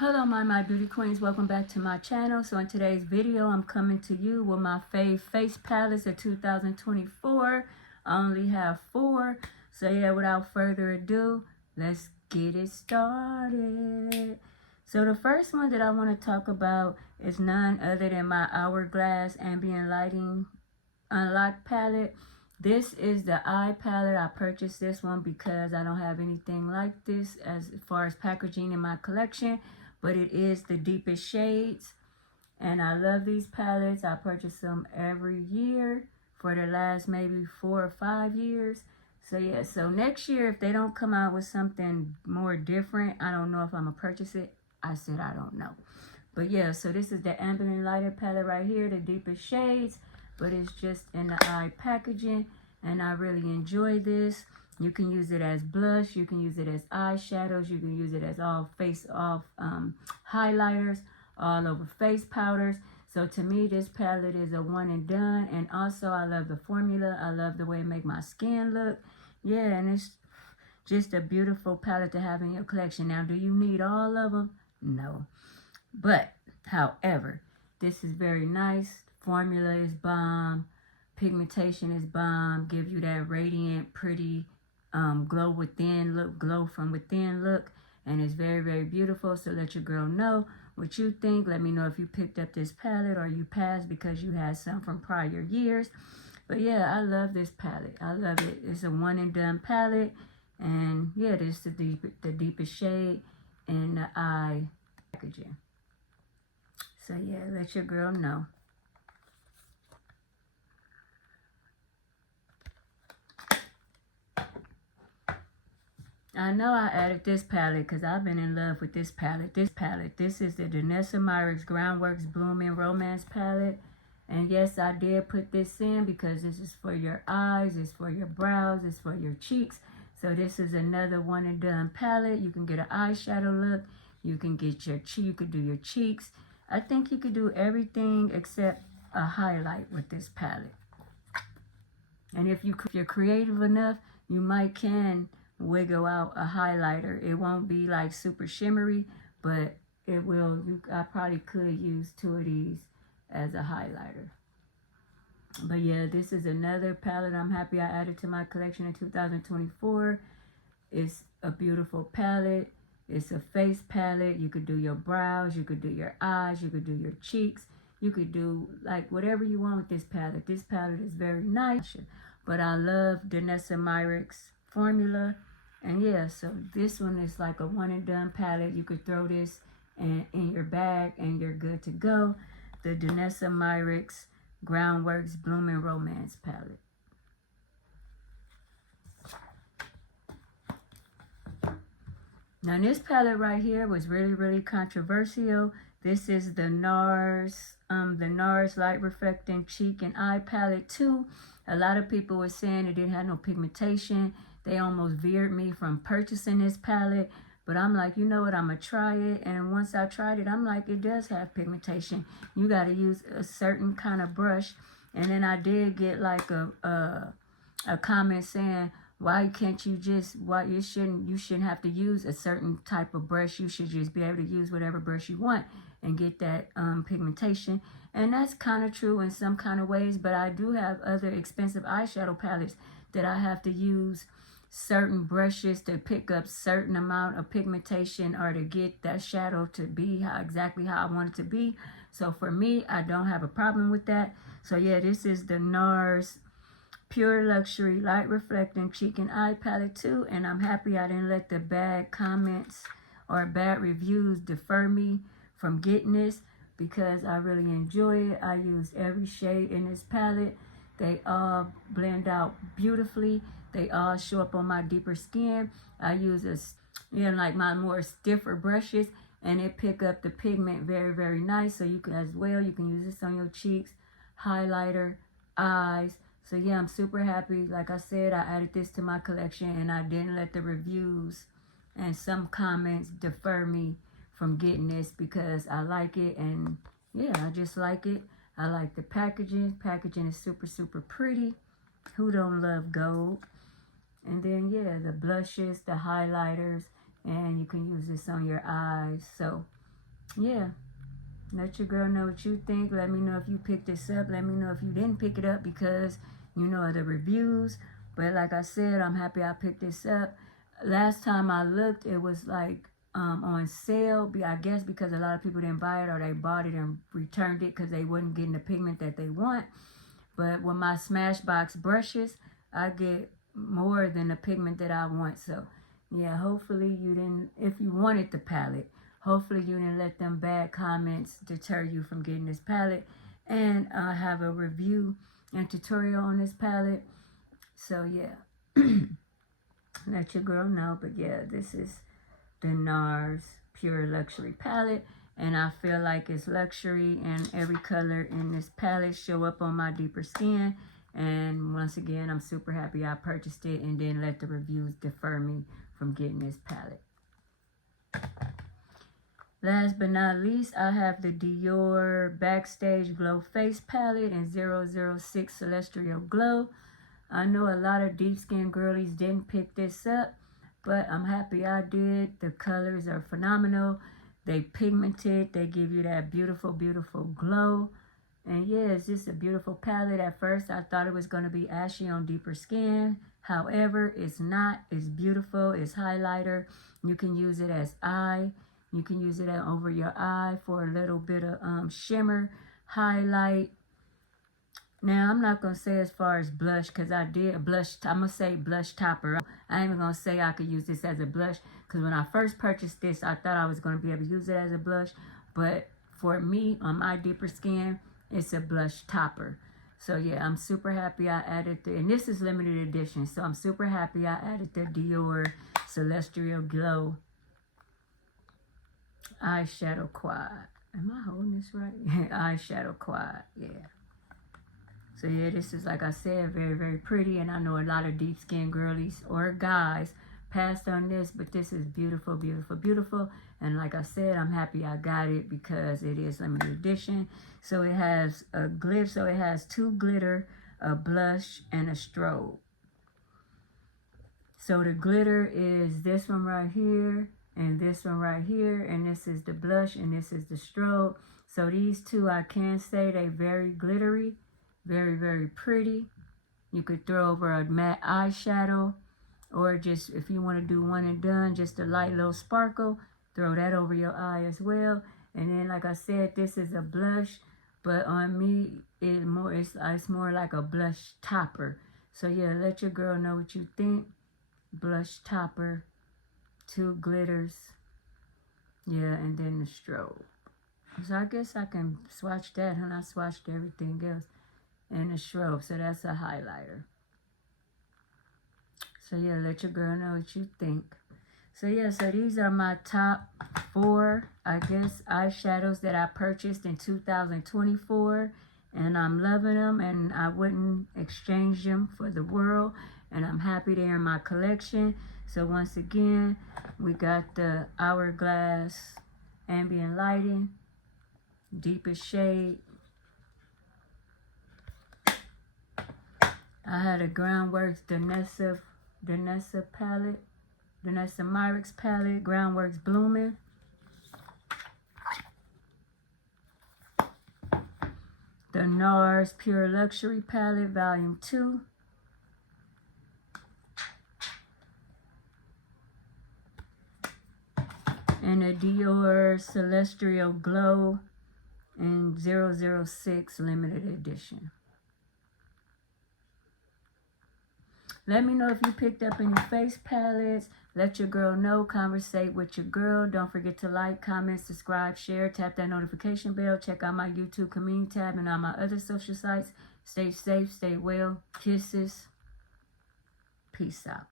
Hello my beauty queens, welcome back to my channel. So in today's video I'm coming to you with my fave face palettes of 2024. I only have 4, so yeah, without further ado, let's get it started. So the first one that I want to talk about is none other than my Hourglass Ambient Lighting Unlocked palette. This is the eye palette. I purchased this one because I don't have anything like this as far as packaging in my collection, but it is the deepest shades, and I love these palettes. I purchase them every year for the last maybe 4 or 5 years. So yeah, so next year if they don't come out with something more different, I don't know if I'm gonna purchase it. I said I don't know. But yeah, so this is the Ambient Lighter palette right here, the deepest shades, but it's just in the eye packaging, and I really enjoy this. You can use it as blush, you can use it as eyeshadows, you can use it as all face-off highlighters, all over face powders. So to me, this palette is a one and done, and also I love the formula. I love the way it makes my skin look. Yeah, and it's just a beautiful palette to have in your collection. Now, do you need all of them? No. But, however, this is very nice. Formula is bomb. Pigmentation is bomb. Give you that radiant, pretty, glow within look, glow from within look. And it's very, very beautiful. So let your girl know what you think. Let me know if you picked up this palette or you passed because you had some from prior years. But yeah, I love this palette. I love it. It's a one and done palette. And yeah, this is the deepest shade in the eye packaging. So yeah, let your girl know. I know I added this palette because I've been in love with this palette. This is the Danessa Myricks Groundworks Blooming Romance palette. And yes, I did put this in because this is for your eyes, it's for your brows, it's for your cheeks. So this is another one and done palette. You can get an eyeshadow look. You can get your you could do your cheeks. I think you could do everything except a highlight with this palette. And if you're creative enough, you can wiggle out a highlighter. It won't be like super shimmery, but it will. I probably could use 2 of these as a highlighter. But yeah, this is another palette I'm happy I added to my collection in 2024. It's a beautiful palette. It's a face palette. You could do your brows, you could do your eyes, you could do your cheeks. You could do like whatever you want with this palette. This palette is very nice. But I love Danessa Myricks formula. And yeah, so this one is like a one and done palette. You could throw this in your bag and you're good to go. The Danessa Myricks Groundworks Blooming Romance palette. Now this palette right here was really controversial. This is the Nars Light Reflecting Cheek and Eye Palette 2. A lot of people were saying it didn't have no pigmentation. They almost veered me from purchasing this palette. But I'm like, you know what, I'm going to try it. And once I tried it, I'm like, it does have pigmentation. You got to use a certain kind of brush. And then I did get like a comment saying, why can't you just, you shouldn't have to use a certain type of brush. You should just be able to use whatever brush you want and get that pigmentation. And that's kind of true in some kind of ways, but I do have other expensive eyeshadow palettes that I have to use certain brushes to pick up certain amount of pigmentation or to get that shadow to be exactly how I want it to be. So for me, I don't have a problem with that. So yeah, this is the Nars Pure Luxury Light Reflecting Cheek and Eye Palette 2, and I'm happy I didn't let the bad comments or bad reviews defer me from getting this because I really enjoy it. I use every shade in this palette. They all blend out beautifully. They all show up on my deeper skin. I use like my more stiffer brushes, and it pick up the pigment very nice. So you can you can use this on your cheeks, highlighter, eyes. So yeah, I'm super happy. Like I said, I added this to my collection and I didn't let the reviews and some comments defer me from getting this because I like it. And yeah, I just like it. I like the packaging. Packaging is super pretty. Who don't love gold? And then yeah, the blushes, the highlighters, and you can use this on your eyes. So yeah, let your girl know what you think. Let me know if you picked this up. Let me know if you didn't pick it up because you know the reviews. But like I said, I'm happy I picked this up. Last time I looked, it was like on sale. I guess because a lot of people didn't buy it or they bought it and returned it because they wasn't getting the pigment that they want. But with my Smashbox brushes, I get more than the pigment that I want. So yeah, hopefully you didn't, if you wanted the palette, hopefully you didn't let them bad comments deter you from getting this palette. And I have a review and tutorial on this palette. So yeah, let your girl know. But yeah, this is the Nars Pure Luxury palette. And I feel like it's luxury, and every color in this palette show up on my deeper skin. And once again, I'm super happy I purchased it and didn't let the reviews defer me from getting this palette. Last but not least, I have the Dior Backstage Glow Face Palette in 006 Celestial Glow. I know a lot of deep skin girlies didn't pick this up, but I'm happy I did. The colors are phenomenal. They pigmented. They give you that beautiful, beautiful glow. And yeah, it's just a beautiful palette. At first, I thought it was going to be ashy on deeper skin. However, it's not. It's beautiful. It's highlighter. You can use it as eye. You can use it over your eye for a little bit of shimmer, highlight. Now, I'm not going to say as far as blush because I did a blush. I'm going to say blush topper. I ain't even going to say I could use this as a blush because when I first purchased this, I thought I was going to be able to use it as a blush. But for me, on my deeper skin, it's a blush topper. So yeah, I'm super happy I added and this is limited edition. So I'm super happy I added the Dior Celestial Glow eyeshadow quad. Am I holding this right? Eyeshadow quad, yeah. So yeah, this is, like I said, very, very pretty. And I know a lot of deep skin girlies or guys passed on this, but this is beautiful, beautiful, beautiful. And like I said, I'm happy I got it because it is limited edition. So it has a glitter, so it has 2 glitter, a blush, and a strobe. So the glitter is this one right here, and this one right here, and this is the blush, and this is the strobe. So these two, I can say they very glittery. Very, very pretty. You could throw over a matte eyeshadow, or just if you want to do one and done, just a light little sparkle, throw that over your eye as well. And then, like I said, this is a blush, but on me, it's more like a blush topper. So yeah, let your girl know what you think. Blush topper, 2 glitters, yeah, and then the strobe. So I guess I can swatch that, and I swatched everything else. And a strobe, so that's a highlighter. So yeah, let your girl know what you think. So yeah, so these are my top 4, I guess, eyeshadows that I purchased in 2024. And I'm loving them, and I wouldn't exchange them for the world. And I'm happy they're in my collection. So once again, we got the Hourglass Ambient Lighting, deepest shade. I had a Groundworks Danessa palette, Danessa Myricks palette, Groundworks Blooming. The Nars Pure Luxury palette, Volume 2. And a Dior Celestial Glow in 006 Limited Edition. Let me know if you picked up any face palettes. Let your girl know. Conversate with your girl. Don't forget to like, comment, subscribe, share. Tap that notification bell. Check out my YouTube community tab and all my other social sites. Stay safe. Stay well. Kisses. Peace out.